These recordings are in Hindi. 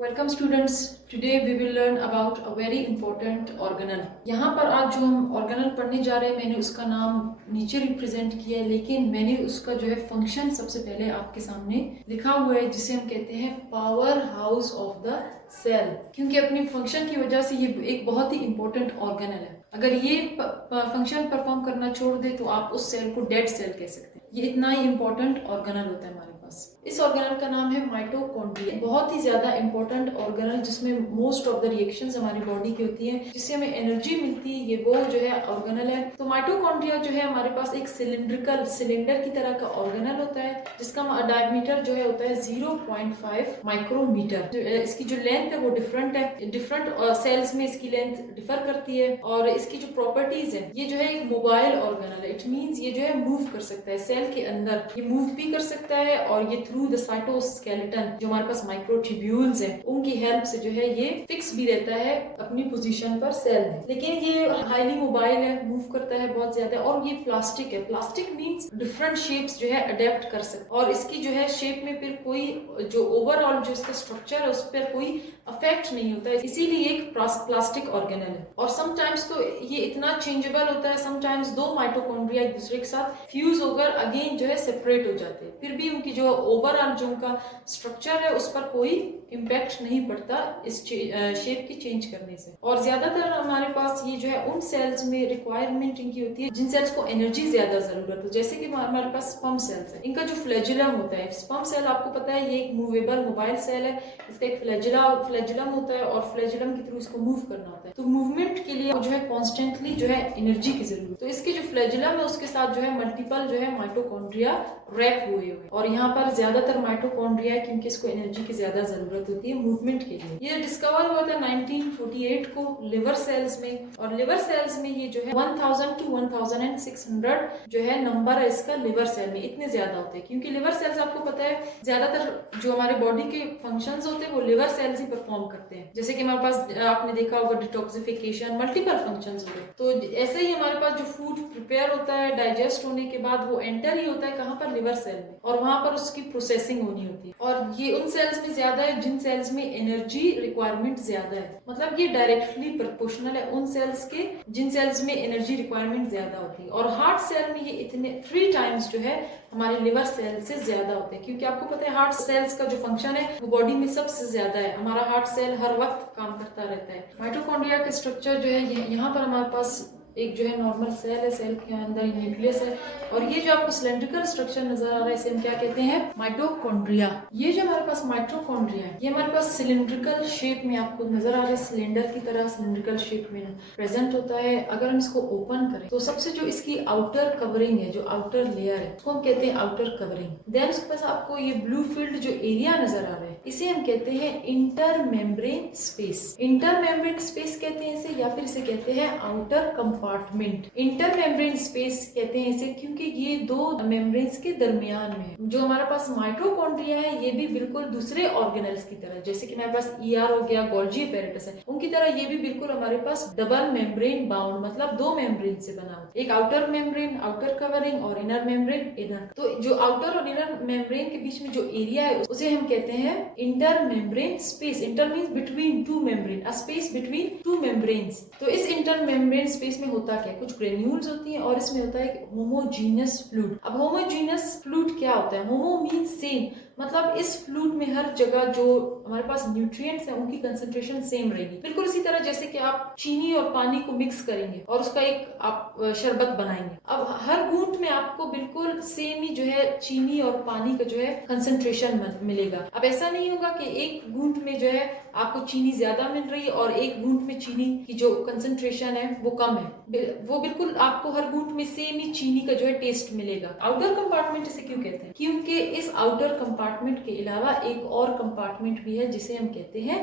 Welcome students, today we will learn about a very important organelle. यहाँ पर आज जो हम ऑर्गेनल पढ़ने जा रहे हैं, मैंने उसका नाम नीचे रिप्रेजेंट किया है, लेकिन मैंने उसका जो है फंक्शन सबसे पहले आपके सामने लिखा हुआ है, जिसे हम कहते हैं power house of the cell. क्योंकि अपनी फंक्शन की वजह से ये एक बहुत ही इंपॉर्टेंट ऑर्गेनल है। अगर ये फंक्शन परफॉर्म करना छोड़ दे तो आप उस सेल को डेड सेल कह सकते हैं। ये इतना ही इंपॉर्टेंट ऑर्गेनल होता है हमारे पास। इस ऑर्गेनल का नाम है माइटोकॉन्ड्रिया। बहुत ही ज्यादा इंपॉर्टेंट ऑर्गेनल, जिसमें मोस्ट ऑफ द रिएक्शंस हमारी बॉडी की होती हैं, जिससे हमें एनर्जी मिलती है, ये वो जो है ऑर्गेनल है। तो माइटोकॉन्ड्रिया जो है हमारे पास एक सिलेंडर की तरह का ऑर्गेनल होता है, जिसका डायमीटर जो है होता है 0.5 माइक्रोमीटर। इसकी जो लेंथ है वो डिफरेंट है, डिफरेंट सेल्स में इसकी लेंथ डिफर करती है। और इसकी जो प्रॉपर्टीज है, ये जो है एक मोबाइल ऑर्गेनल है। इट मींस ये जो है मूव कर सकता है सेल के अंदर, ये मूव भी कर सकता है, और ये थ्रू द साइटोस्केलेटन जो हमारे पास माइक्रोट्यूब्यूल्स है, उनकी हेल्प से जो है ये फिक्स भी रहता है अपनी पोजीशन पर सेल में। लेकिन ये हाईली मोबाइल है, मूव करता है बहुत ज्यादा, और ये प्लास्टिक है। प्लास्टिक मींस डिफरेंट शेप्स जो है अडेप्ट कर सकता है, और इसकी जो है शेप में फिर कोई जो ओवरऑल जो इसका स्ट्रक्चर है उस पर कोई अफेक्ट नहीं होता है, इसीलिए एक प्लास्टिक ऑर्गेनल है। और समटाइम्स तो ये इतना चेंजेबल होता है, समटाइम्स दो माइटोकॉन्ड्रिया एक दूसरे के साथ फ्यूज होकर अगेन जो है सेपरेट हो जाते हैं, फिर भी उनकी जो ओवरऑल जो उनका स्ट्रक्चर है उस पर कोई इम्पैक्ट नहीं पड़ता इस शेप की चेंज करने से। और ज्यादातर हमारे पास ये जो है उन सेल्स में रिक्वायरमेंट इनकी होती है जिन सेल्स को एनर्जी ज्यादा जरूरत हो, जैसे कि हमारे पास स्पर्म सेल्स है। इनका जो फ्लैजुलम होता है, स्पर्म सेल आपको पता है ये एक मूवेबल मोबाइल सेल है। इसका एक फ्लैजुलम होता है, और फ्लैजुलम के थ्रू इसको मूव करना होता है। तो मूवमेंट के लिए जो है कॉन्स्टेंटली जो है एनर्जी की जरूरत। तो इसके जो फ्लैजुलम है उसके साथ जो है मल्टीपल जो है माइटोकॉन्ड्रिया रैप हुए हुए, और यहाँ पर ज्यादातर माइटोकॉन्ड्रिया है क्योंकि इसको एनर्जी की ज्यादा जरूरत होती है मूवमेंट के लिए। ये डिस्कवर हुआ था 1948 को लिवर सेल्स में, और लिवर सेल्स में ये जो है 1000 to 1600 जो है नंबर है इसका लिवर सेल में, इतने ज्यादा होते हैं। क्योंकि लिवर सेल्स आपको पता है ज्यादातर जो हमारे बॉडी के फंक्शंस होते हैं वो लिवर सेल्स ही परफॉर्म करते हैं। जैसे कि हमारे पास आपने देखा होगा डिटॉक्सिफिकेशन, मल्टीपल फंक्शंस होते हैं। तो ऐसे ही हमारे पास जो फूड प्रिपेयर होता है डाइजेस्ट होने के बाद वो एंटर ही होता है कहाँ पर, लिवर सेल में, और वहां पर उसकी प्रोसेसिंग होनी होती है। और ये उन सेल्स में ज्यादा है जिन सेल्स में एनर्जी रिक्वायरमेंट ज्यादा है, मतलब ये डायरेक्टली प्रोपोर्शनल है उन सेल्स के जिन सेल्स में एनर्जी रिक्वायरमेंट ज्यादा होती है। और हार्ट सेल में ये इतने 3 टाइम्स जो है हमारे लिवर सेल से ज्यादा होते हैं, क्योंकि आपको पता है हार्ट सेल्स का जो फंक्शन है वो बॉडी में सबसे ज्यादा है। हमारा हार्ट सेल हर वक्त काम करता रहता है। माइटोकॉन्ड्रिया का स्ट्रक्चर जो है, यहाँ पर हमारे पास एक जो है नॉर्मल सेल है, सेल के अंदर न्यूक्लियस है, और ये जो आपको सिलेंड्रिकल स्ट्रक्चर नजर आ रहा है इसे हम क्या कहते हैं, माइटोकॉन्ड्रिया। ये जो हमारे पास माइटोकॉन्ड्रिया है ये हमारे पास सिलेंड्रिकल शेप में आपको नजर आ रहा है, सिलेंडर की तरह सिलेंड्रिकल शेप में प्रेजेंट होता है। अगर हम इसको ओपन करें तो सबसे जो इसकी आउटर कवरिंग है, जो आउटर लेयर है, उसको हम कहते हैं आउटर कवरिंग। देन उसके पास आपको ये ब्लू फील्ड जो एरिया नजर आ रहा है, इसे हम कहते हैं inter membrane space. Inter membrane space कहते हैं इसे, या फिर इसे कहते हैं outer compartment. Inter membrane space कहते हैं इसे क्योंकि ये दो मेम्ब्रेन्स के दरमियान में है। जो हमारे पास माइटोकॉन्ड्रिया है ये भी बिल्कुल दूसरे ऑर्गेनल्स की तरह, जैसे कि हमारे पास ईआर हो गया, गोल्जी एपेरेटस है, उनकी तरह ये भी बिल्कुल हमारे पास डबल मेम्ब्रेन बाउंड, मतलब 2 मेम्ब्रेन से बना हुआ, एक आउटर मेम्ब्रेन आउटर कवरिंग और इनर मेम्ब्रेन इनर। तो जो आउटर और इनर मेम्ब्रेन के बीच में जो एरिया है उसे हम कहते हैं inter membrane space. Inter means between 2 membrane, a space between 2 membranes. तो इस इंटर मेम्ब्रेन स्पेस में होता क्या, कुछ ग्रेन्यूल्स होती हैं, और इसमें होता है होमोजीनियस फ्लूइड। अब होमोजीनियस फ्लूइड क्या होता है, होमो मींस सेम, मतलब इस फ्लूइड में हर जगह जो हमारे पास न्यूट्रिएंट्स हैं उनकी कंसंट्रेशन सेम रहेगी, बिल्कुल इसी तरह जैसे कि आप चीनी और पानी को मिक्स करेंगे और उसका एक आप शरबत बनाएंगे। अब हर घूंट में आपको बिल्कुल सेम ही जो है चीनी और पानी का जो है कंसंट्रेशन मिलेगा। अब ऐसा नहीं होगा कि एक घूंट में जो है आपको चीनी ज्यादा मिल रही है और एक घूंट में चीनी की जो कंसंट्रेशन है वो कम है, वो बिल्कुल आपको हर घूंट में सेम ही चीनी का जो है टेस्ट मिलेगा। आउटर कंपार्टमेंट इसे क्यों कहते हैं, क्योंकि इस आउटर कंपार्टमेंट के अलावा एक और कंपार्टमेंट भी है जिसे हम कहते हैं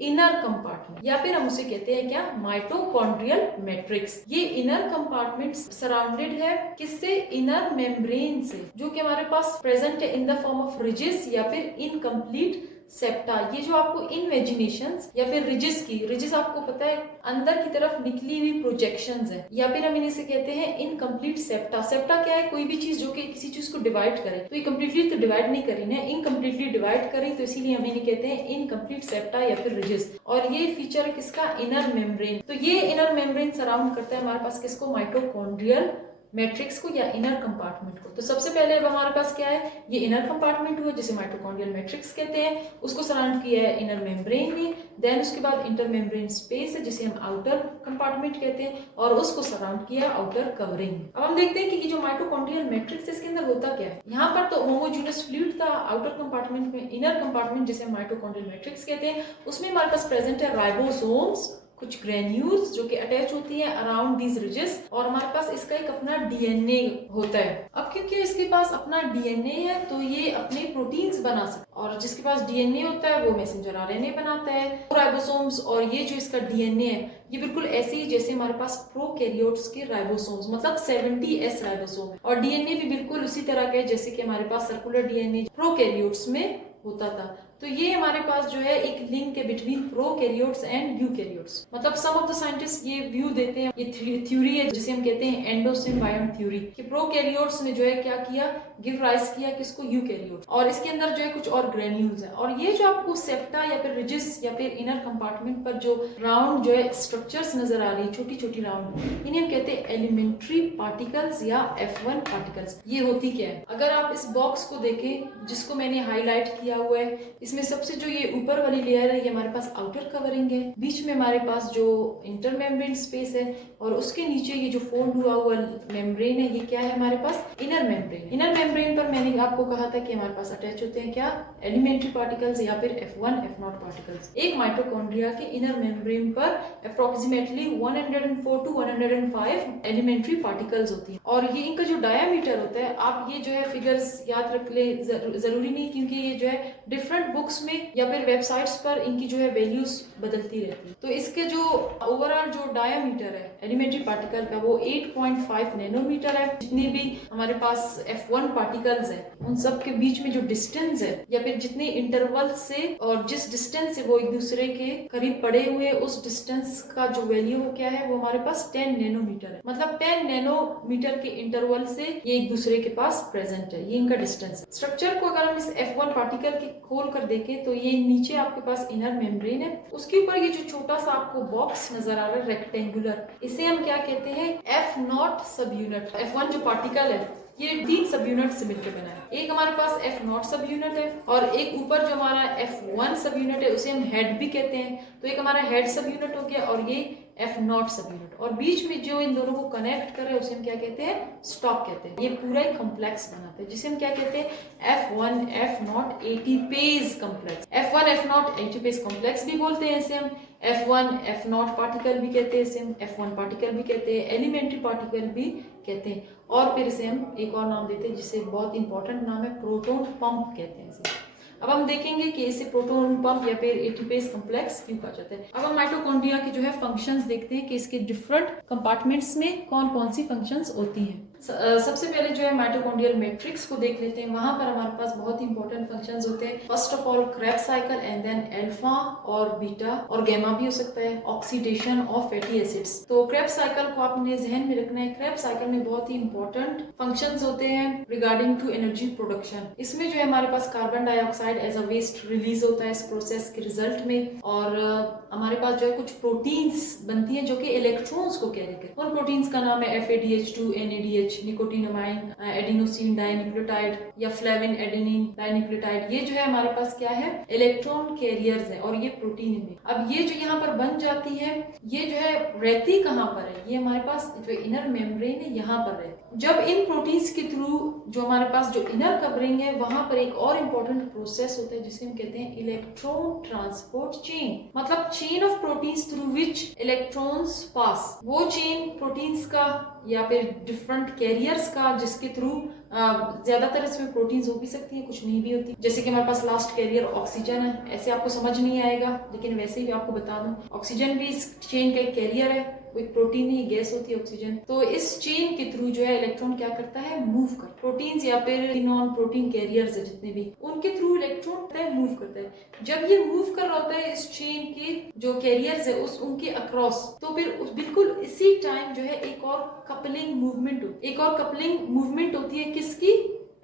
इनर कंपार्टमेंट, या फिर हम उसे कहते हैं क्या, माइटोकॉन्ड्रियल मैट्रिक्स। ये इनर कंपार्टमेंट सराउंडेड है किससे, इनर मेम्ब्रेन से, जो कि हमारे पास प्रेजेंट है इन द फॉर्म ऑफ रिजिड्स या फिर इनकम्प्लीट सेप्टा, ये जो आपको इनवेजिनेशंस या फिर रिजिस आपको पता है अंदर की तरफ निकली हुई प्रोजेक्शंस है, या फिर हम इन्हें से कहते हैं इनकम्प्लीट सेप्टा। सेप्टा क्या है? कोई भी चीज जो कि किसी चीज को डिवाइड करे, तो ये कम्प्लीटली तो डिवाइड नहीं करी ना, इनकम्प्लीटली डिवाइड करी, तो इसीलिए हम इन्हें कहते हैं इनकम्प्लीट सेप्टा या फिर रिजिस। और ये फीचर है किसका? Inner membrane. तो ये इनर मेम्ब्रेन सराउंड करता है हमारे पास किसको? माइटोकॉन्ड्रियल मैट्रिक्स को या इनर कंपार्टमेंट को। तो सबसे पहले अब हमारे पास क्या है? ये इनर कंपार्टमेंट हुआ जिसे माइटोकॉन्ड्रियल मैट्रिक्स कहते हैं, उसको सराउंड किया है इनर मेम्ब्रेन ने। देन उसके बाद इंटर मेम्ब्रेन स्पेस है जिसे हम आउटर कंपार्टमेंट कहते हैं, और उसको सराउंड किया आउटर कवरिंग। अब हम देखते हैं कि ये जो माइटोकॉन्ड्रियल मैट्रिक्स है इसके अंदर होता क्या है। यहाँ पर तो होमोजेनस फ्लूइड था, आउटर कंपार्टमेंट में इनर कंपार्टमेंट जिसे हम माइटोकॉन्ड्रियल मैट्रिक्स कहते हैं, उसमें हमारे पास प्रेजेंट है राइबोसोम्स, कुछ ग्रेन्यूल्स जो कि अटैच होती है अराउंड दीज रिजेस, और हमारे पास इसका एक अपना डीएनए होता है। अब क्योंकि इसके पास अपना डीएनए है तो ये अपने प्रोटीन्स बना सकता है, और जिसके पास डीएनए होता है वो मैसेंजर आरएनए बनाता है। राइबोसोम्स और ये जो इसका डीएनए है ये बिल्कुल ऐसे ही जैसे हमारे पास प्रोकैरियोट्स के राइबोसोम्स, मतलब 70S राइबोसोम, और डीएनए भी बिल्कुल उसी तरह का है जैसे कि हमारे पास सर्कुलर डीएनए प्रोकैरियोट्स में होता था। तो ये हमारे पास जो है एक लिंक है बिटवीन प्रोकैरियोट्स एंड यूकैरियोट्स। मतलब सम ऑफ द साइंटिस्ट ये व्यू देते हैं, ये थ्योरी है जिसे हम कहते हैं एंडोसिम्बायोन थ्योरी, कि प्रोकैरियोट्स ने जो है क्या किया? गिव राइज किया किसको? यूकैरियोट्स, और इसके अंदर जो है कुछ और ग्रेन्यूल्स है। और ये जो आपको सेप्टा या फिर रिजिस या फिर इनर कंपार्टमेंट पर जो राउंड जो है स्ट्रक्चर्स नजर आ रही है, छोटी छोटी राउंड, इन्हें हम कहते हैं एलिमेंट्री पार्टिकल्स या F1 पार्टिकल्स। ये होती क्या है? अगर आप इस बॉक्स को देखें जिसको मैंने हाईलाइट किया हुआ है, इसमें सबसे जो ये ऊपर वाली लेयर है ये हमारे पास आउटर कवरिंग है, बीच में हमारे पास जो इंटर मेम्ब्रेन स्पेस है, और उसके नीचे ये जो फोल्ड हुआ मेम्ब्रेन है ये क्या है? हमारे पास इनर मेम्ब्रेन। इनर मेम्ब्रेन पर मैंने आपको कहा था कि हमारे पास अटैच होते हैं क्या? एलिमेंट्री पार्टिकल्स या फिर F1 F0 पार्टिकल्स। एक माइटोकॉन्ड्रिया के इनर मेम्ब्रेन पर अप्रोक्सीमेटली 104 to 105 एलिमेंट्री पार्टिकल्स होती हैं, और ये इनका जो डायामीटर होता है, आप ये जो है फिगर्स याद रख ले, जरूरी नहीं, क्योंकि ये जो है डिफरेंट बुक्स में या फिर वेबसाइट्स पर इनकी जो है वैल्यूज बदलती रहती है। तो इसके जो ओवरऑल जो डायामीटर है एलिमेंट्री पार्टिकल का वो 8.5 नैनोमीटर है। जितने भी हमारे पास F1 पार्टिकल्स है उन सब के बीच में जो डिस्टेंस है, या फिर जितने इंटरवल से और जिस डिस्टेंस से वो एक दूसरे के करीब पड़े हुए, उस डिस्टेंस का जो वैल्यू क्या है वो हमारे पास 10 नैनोमीटर है। मतलब 10 नैनोमीटर के इंटरवल से ये एक दूसरे के पास प्रेजेंट है, ये इनका डिस्टेंस है। स्ट्रक्चर को अगर हम इस F1 पार्टिकल के खोल कर देखें तो ये नीचे आपके पास इनर मेम्ब्रेन है, उसके ऊपर ये जो छोटा सा आपको बॉक्स नजर आ रहा है रेक्टेंगुलर, इसे हम क्या कहते हैं? F0 सब यूनिट। F1 जो पार्टिकल है ये 3 सब यूनिट से मिलकर बना है। एक हमारे पास F0 सब यूनिट है, और एक ऊपर जो हमारा F1 सब यूनिट है उसे हम हेड भी कहते हैं। तो एक हमारा हेड सब यूनिट हो गया, और ये F0 सब यूनिट, और बीच में जो इन दोनों को कनेक्ट कर रहे हैं उसे हम क्या कहते हैं? स्टॉक कहते हैं। ये पूरा एक कॉम्प्लेक्स बनाते हैं जिसे हम क्या कहते हैं? F1 F0 ATPase complex. F1 F0 ATPase complex भी बोलते हैं इसे हम, F1 F0 पार्टिकल भी कहते हैं, इसे हम F1 पार्टिकल भी कहते हैं, एलिमेंट्री पार्टिकल भी कहते हैं, और फिर इसे हम एक और नाम देते हैं जिसे बहुत इंपॉर्टेंट नाम है प्रोटॉन पंप कहते हैं इसे। अब हम देखेंगे कि इसे प्रोटॉन पंप या फिर एटीपेज कॉम्प्लेक्स क्यों कहा जाता है। अब हम माइटोकॉन्ड्रिया के जो है फंक्शंस देखते हैं कि इसके डिफरेंट कंपार्टमेंट्स में कौन कौन सी फंक्शंस होती हैं। सबसे पहले जो है माइटोकॉन्ड्रियल मैट्रिक्स को देख लेते हैं। वहां पर हमारे पास बहुत ही इंपॉर्टेंट फंक्शंस होते हैं। First of all Krebs cycle, and then alpha और बीटा और गैमा भी हो सकता है, ऑक्सीडेशन ऑफ फैटी एसिड्स। तो क्रेब्स साइकिल को आपने जहन में रखना है। क्रेब्स साइकिल में बहुत ही इंपॉर्टेंट फंक्शंस होते हैं रिगार्डिंग टू एनर्जी प्रोडक्शन। इसमें जो है हमारे पास carbon dioxide as a waste release होता है इस प्रोसेस के रिजल्ट में, और हमारे पास जो है कुछ प्रोटीन्स बनती हैं जो कि इलेक्ट्रॉन्स को कैरी करती हैं। उन प्रोटीन्स का नाम है FADH2, NADH, निकोटीनामाइन, एडिनोसिन डाइन्यूक्लियोटाइड या फ्लेविन एडेनिन डाइन्यूक्लियोटाइड। ये जो है हमारे पास क्या है? इलेक्ट्रॉन कैरियर्स है, और ये प्रोटीन है। अब ये जो यहाँ पर बन जाती है, ये जो है रहती कहाँ पर है? ये हमारे पास जो इनर मेम्ब्रेन है यहाँ पर रहती है। जब इन प्रोटीन्स के थ्रू जो हमारे पास जो इनर कवरिंग है वहां पर एक और इम्पोर्टेंट प्रोसेस होता है जिसे हम कहते हैं इलेक्ट्रॉन ट्रांसपोर्ट चेन, मतलब chain of proteins through which electrons pass. वो चेन प्रोटीन्स का या फिर डिफरेंट कैरियर्स का जिसके थ्रू ज्यादातर इसमें प्रोटीन्स हो भी सकती है, कुछ नहीं भी होती। जैसे कि हमारे पास लास्ट कैरियर ऑक्सीजन है, ऐसे आपको समझ नहीं आएगा लेकिन वैसे ही आपको बता दूं, ऑक्सीजन भी इस चेन का एक कैरियर है। वो एक प्रोटीन ही गैस होती है ऑक्सीजन। तो इस चेन के थ्रू जो है इलेक्ट्रॉन क्या करता है, मूव कर, प्रोटीन्स या फिर नॉन प्रोटीन कैरियर्स है जितने भी, उनके थ्रू इलेक्ट्रॉन मूव करता है। जब ये मूव कर रहा होता है इस चेन के जो कैरियर्स है उस उनके अक्रॉस, तो फिर बिल्कुल इसी टाइम जो है एक और कपलिंग मूवमेंट होती है किसकी,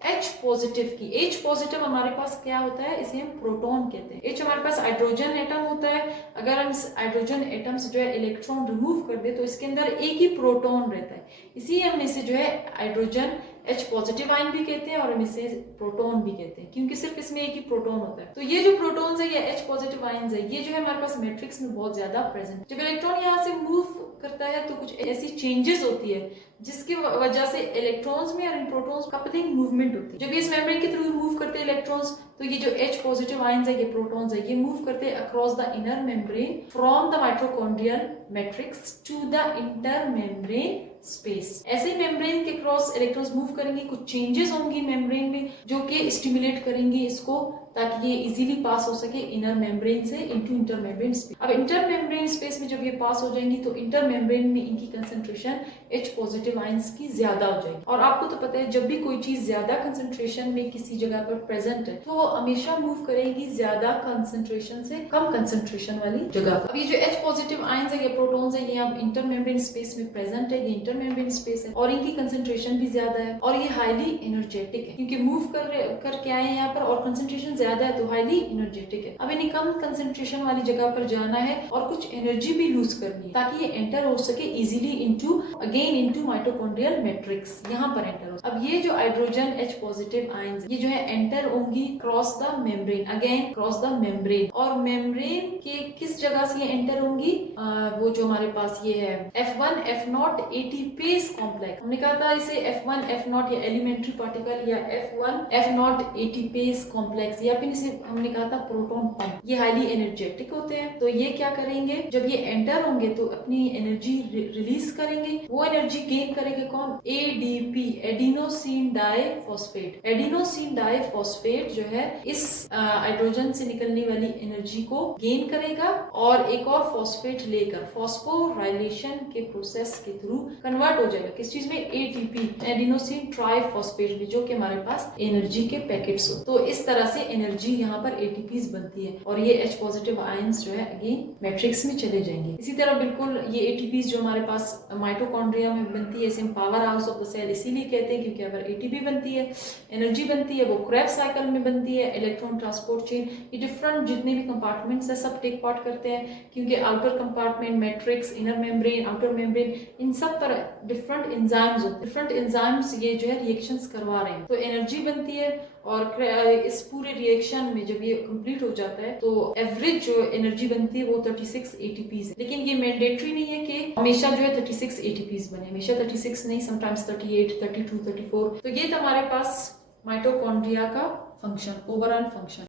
H पॉजिटिव की। H पॉजिटिव हमारे पास क्या होता है, इसे हम प्रोटॉन कहते हैं। H हमारे पास हाइड्रोजन एटम होता है। अगर हम हाइड्रोजन एटम से जो है इलेक्ट्रॉन रिमूव कर दे तो इसके अंदर एक ही प्रोटॉन रहता है, इसी हम इसे जो है हाइड्रोजन H पॉजिटिव आयन भी कहते हैं और हम इसे प्रोटॉन भी कहते हैं, क्योंकि सिर्फ इसमें एक ही प्रोटॉन होता है। तो ये जो प्रोटॉन्स है, ये H पॉजिटिव आयन्स है, ये जो है हमारे पास मैट्रिक्स में बहुत ज्यादा प्रेजेंट। जब इलेक्ट्रॉन यहाँ से मूव करता है तो कुछ ऐसी चेंजेस होती है जिसकी वजह से इलेक्ट्रॉन्स में और इन प्रोटॉन्स कपलिंग मूवमेंट होती है। जब ये इस मेम्ब्रेन के थ्रू मूव करते हैं इलेक्ट्रॉन्स, तो ये जो H पॉजिटिव आयन्स है, ये प्रोटॉन्स है, ये मूव करते हैं across the inner membrane from the mitochondrial matrix to the inter membrane space. ऐसे मेम्ब्रेन के क्रॉस इलेक्ट्रॉन्स मूव करेंगे, कुछ चेंजेस होंगी मेम्ब्रेन में जो कि स्टिमुलेट करेंगे इसको, ताकि ये इजीली पास हो सके इनर मेम्ब्रेन से इनटू इंटर मेम्ब्रेन स्पेस। अब इंटर मेम्ब्रेन स्पेस में जब ये पास हो जाएंगी तो इंटर मेम्ब्रेन में इनकी कंसंट्रेशन H पॉजिटिव आयंस की ज्यादा हो जाएगी। और आपको तो पता है जब भी कोई चीज ज्यादा कंसंट्रेशन में किसी जगह पर प्रेजेंट है तो वो हमेशा मूव करेगी ज्यादा कंसंट्रेशन से कम कंसंट्रेशन वाली जगह पर। अब ये जो H पॉजिटिव आयंस है, ये प्रोटॉन्स है, ये अब इंटर मेम्ब्रेन स्पेस में प्रेजेंट है, ये इंटर मेम्ब्रेन स्पेस है और इनकी कंसंट्रेशन भी ज्यादा है और ये हाईली एनर्जेटिक है, क्योंकि मूव करके आए यहाँ पर और कंसंट्रेशन ज्यादा है तो हाईली एनर्जेटिक है। अब इन्हें कम कंसंट्रेशन वाली जगह पर जाना है और कुछ एनर्जी भी लूज करनी है ताकि ये एंटर हो सके इजीली इनटू माइटोकॉन्ड्रियल मैट्रिक्स, यहाँ पर एंटर हो। अब ये जो हाइड्रोजन H पॉजिटिव आयंस ये जो है एंटर होंगी cross the membrane, again cross the membrane, और मेम्ब्रेन के किस जगह से ये एंटर होंगी, वो जो हमारे पास ये है F1 F0 एटीपेज कॉम्प्लेक्स। हमने कहा था इसे F1 F0 या एलिमेंट्री पार्टिकल या F1 F0 एटीपेज कॉम्प्लेक्स, या फिर इसे हमने कहा था प्रोटॉन पंप। ये हाईली एनर्जेटिक होते हैं। तो ये क्या करेंगे, जब ये एंटर होंगे तो अपनी एनर्जी रिलीज करेंगे। वो एनर्जी गेन करेंगे कौन, ADP, adenosine diphosphate. Adenosine diphosphate जो है इस हाइड्रोजन से निकलने वाली एनर्जी को गेन करेगा और एक और फॉस्फेट लेकर फॉस्फोराइलेशन के प्रोसेस के थ्रू कन्वर्ट हो जाएगा किस चीज में, ATP, एडिनोसिन ट्राइफॉस्फेट में, जो कि हमारे पास एनर्जी के पैकेट्स हो। तो इस तरह से एनर्जी यहाँ पर ATPs बनती है और ये H पॉजिटिव आयंस जो है अगेन मैट्रिक्स में चले जाएंगे। इसी तरह बिल्कुल ये ATPs जो हमारे पास माइटोकॉन्ड्रिया में बनती है, इसे हम power house of the cell इसीलिए कहते हैं क्योंकि अगर ATP बनती है, एनर्जी बनती है, वो क्रेब्स साइकिल में बनती है, इलेक्ट्रॉन ट्रांसपोर्ट चेन, ये डिफरेंट जितने भी कंपार्टमेंट्स है सब टेक पार्ट करते हैं, क्योंकि outer compartment, matrix, inner membrane, outer membrane, इन सब पर डिफरेंट एंजाइम्स ये जो है रिएक्शंस करवा रहे हैं। तो एनर्जी बनती है और इस पूरे रिएक्शन में जब ये कंप्लीट हो जाता है तो एवरेज जो एनर्जी बनती है वो 36 ATPs है। लेकिन ये मैंडेटरी नहीं है कि हमेशा जो है 36 ATPs बने, हमेशा 36 नहीं, समटाइम्स 38, 32, 34। तो ये था हमारे पास माइटोकॉन्ड्रिया का फंक्शन, ओवरऑल फंक्शन।